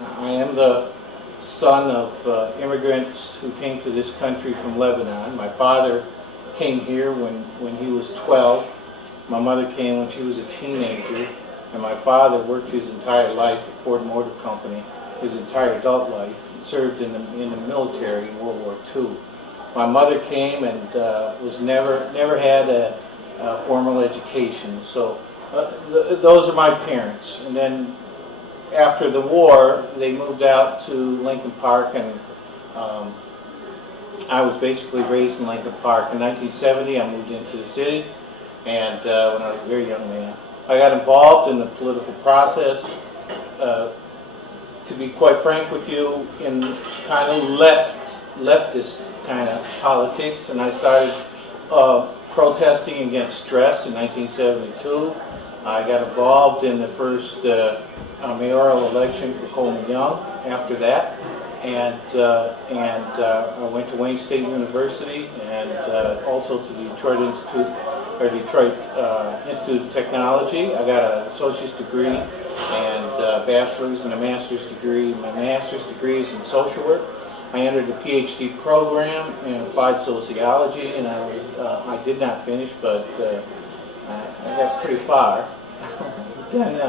I am the son of immigrants who came to this country from Lebanon. My father came here when he was 12. My mother came when she was a teenager. And my father worked his entire life at Ford Motor Company, his entire adult life, and served in the military in World War II. My mother came and was never had a formal education. So those are my parents. And then after the war, they moved out to Lincoln Park, and I was basically raised in Lincoln Park. In 1970, I moved into the city, and when I was a very young man, I got involved in the political process, to be quite frank with you, in kind of leftist kind of politics, and I started protesting against stress in 1972. I got involved in the first mayoral election for Coleman Young after that, and I went to Wayne State University and also to the Detroit Institute of Technology. I got an associate's degree and a bachelor's and a master's degree. My master's degree is in social work. I entered a PhD program in applied sociology, and I did not finish, but I got pretty far. Then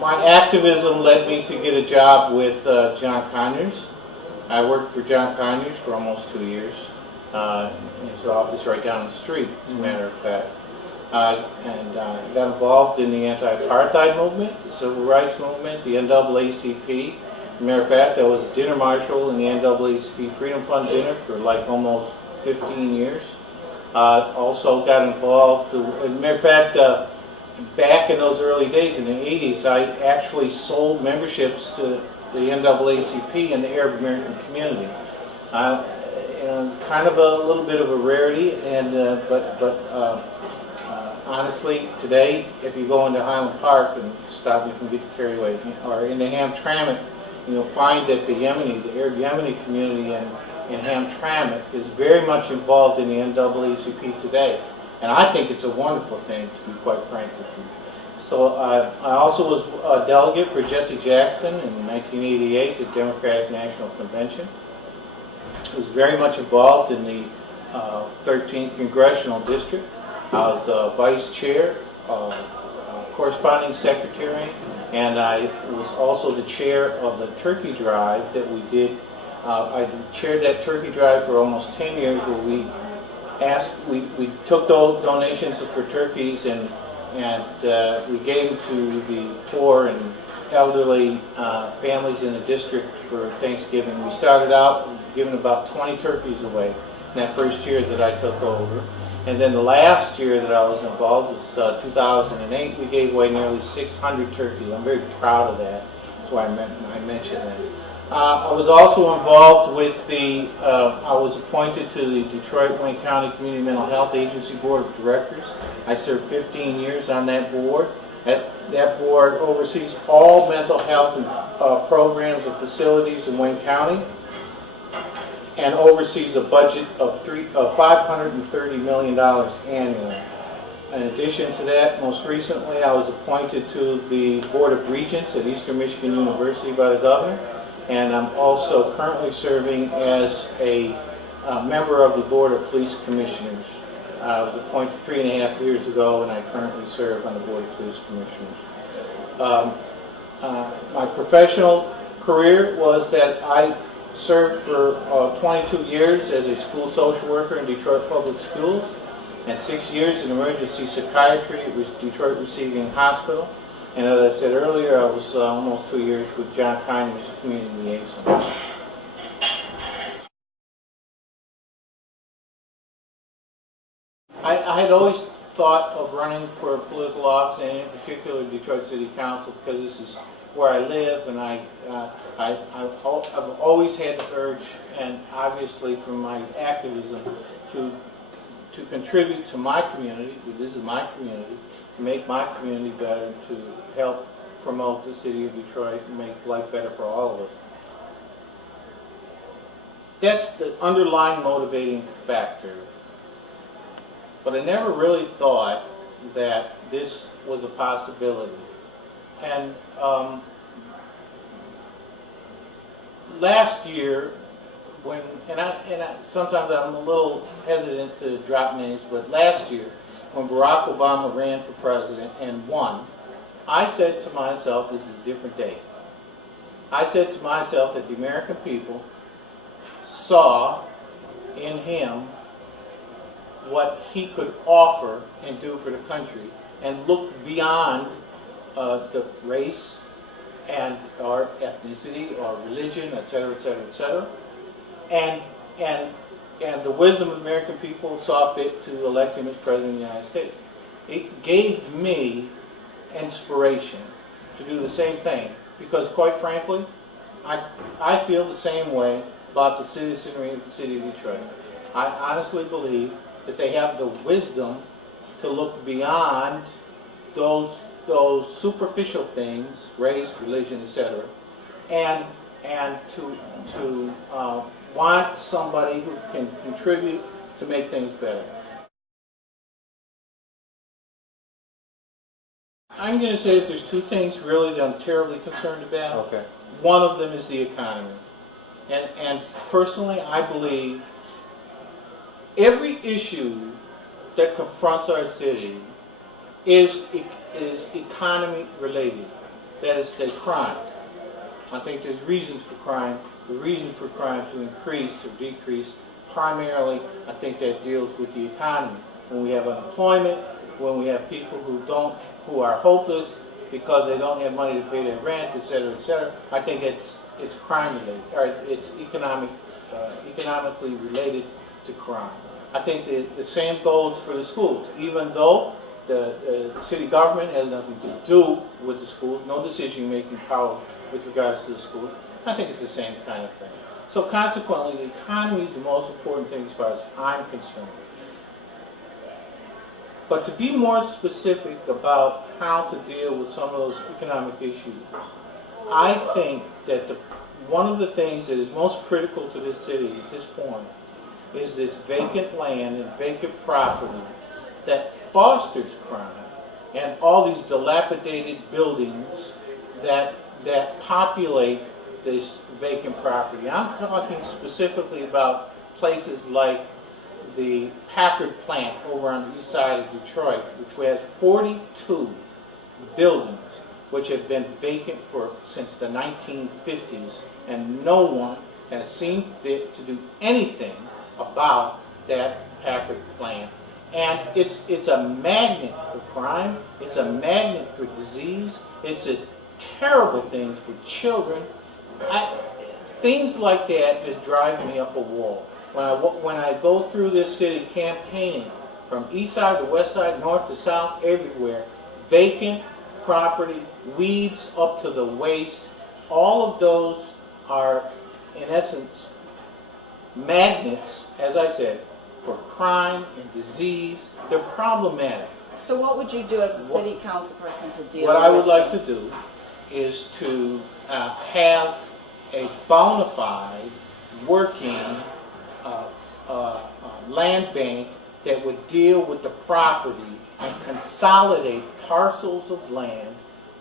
my activism led me to get a job with John Conyers. I worked for John Conyers for almost 2 years in his office right down the street, as a matter of fact. And got involved in the anti-apartheid movement, the civil rights movement, the NAACP. As a matter of fact, I was a dinner marshal in the NAACP Freedom Fund dinner for like almost 15 years. Also got involved, as a matter of fact, back in those early days in the 80s, I actually sold memberships to the NAACP and the Arab American community. Kind of a little bit of a rarity, and but honestly, today, if you go into Highland Park, and stop me from getting carried away, or into Hamtramck, you'll find that the Arab Yemeni community in Hamtramck is very much involved in the NAACP today. And I think it's a wonderful thing, to be quite frank with you. So I also was a delegate for Jesse Jackson in 1988 at the Democratic National Convention. I was very much involved in the 13th Congressional District. I was vice chair, corresponding secretary, and I was also the chair of the turkey drive that we did. I chaired that turkey drive for almost 10 years, where we took donations for turkeys and we gave them to the poor and elderly families in the district for Thanksgiving. We started out giving about 20 turkeys away in that first year that I took over. And then the last year that I was involved was 2008. We gave away nearly 600 turkeys. I'm very proud of that. That's why I mentioned that. I was also involved with I was appointed to the Detroit-Wayne County Community Mental Health Agency Board of Directors. I served 15 years on that board. That board oversees all mental health programs and facilities in Wayne County, and oversees a budget of $530 million annually. In addition to that, most recently I was appointed to the Board of Regents at Eastern Michigan University by the governor, and I'm also currently serving as a member of the Board of Police Commissioners. I was appointed 3.5 years ago, and I currently serve on the Board of Police Commissioners. My professional career was that I served for 22 years as a school social worker in Detroit Public Schools, and 6 years in emergency psychiatry at Detroit Receiving Hospital. And as I said earlier, I was almost 2 years with John Conyers as community liaison. I had always thought of running for a political office, and in particular Detroit City Council, because this is where I live, and I've always had the urge, and obviously from my activism, to contribute to my community. This is my community, to make my community better, to help promote the city of Detroit and make life better for all of us. That's the underlying motivating factor. But I never really thought that this was a possibility. And last year, sometimes I'm a little hesitant to drop names, but last year, when Barack Obama ran for president and won, I said to myself, this is a different day. I said to myself that the American people saw in him what he could offer and do for the country, and looked beyond the race and or ethnicity or religion, etc., etc., etc. And the wisdom of the American people saw fit to elect him as President of the United States. It gave me inspiration to do the same thing, because quite frankly, I feel the same way about the citizenry of the city of Detroit. I honestly believe that they have the wisdom to look beyond those superficial things, race, religion, etc., and to want somebody who can contribute to make things better. I'm going to say that there's two things really that I'm terribly concerned about. Okay. One of them is the economy. And personally, I believe every issue that confronts our city is economy related. That is, say, crime. I think there's reasons for crime. The reason for crime to increase or decrease, primarily, I think that deals with the economy. When we have unemployment, when we have people who are hopeless because they don't have money to pay their rent, etc., etc., I think it's crime related, or it's economically related to crime. I think the same goes for the schools. Even though the city government has nothing to do with the schools, no decision-making power with regards to the schools, I think it's the same kind of thing. So consequently, the economy is the most important thing as far as I'm concerned. But to be more specific about how to deal with some of those economic issues, I think that one of the things that is most critical to this city at this point is this vacant land and vacant property that fosters crime, and all these dilapidated buildings that populate this vacant property. I'm talking specifically about places like the Packard plant over on the east side of Detroit, which has 42 buildings which have been vacant since the 1950s, and no one has seen fit to do anything about that Packard plant. And it's a magnet for crime, it's a magnet for disease, it's a terrible thing for children. Things like that just drive me up a wall. When I go through this city campaigning, from east side to west side, north to south, everywhere, vacant property, weeds up to the waist, all of those are, in essence, magnets, as I said, for crime and disease. They're problematic. So what would you do as a city council person to deal with What I would like to do is to have a bona fide working land bank that would deal with the property and consolidate parcels of land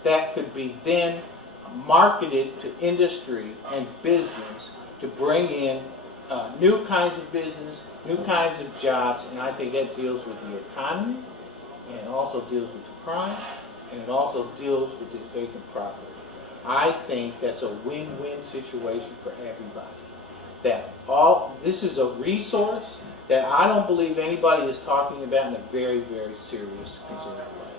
that could be then marketed to industry and business to bring in new kinds of business, new kinds of jobs, and I think that deals with the economy, and it also deals with the crime, and it also deals with this vacant property. I think that's a win-win situation for everybody. This is a resource that I don't believe anybody is talking about in a very, very serious, considered way.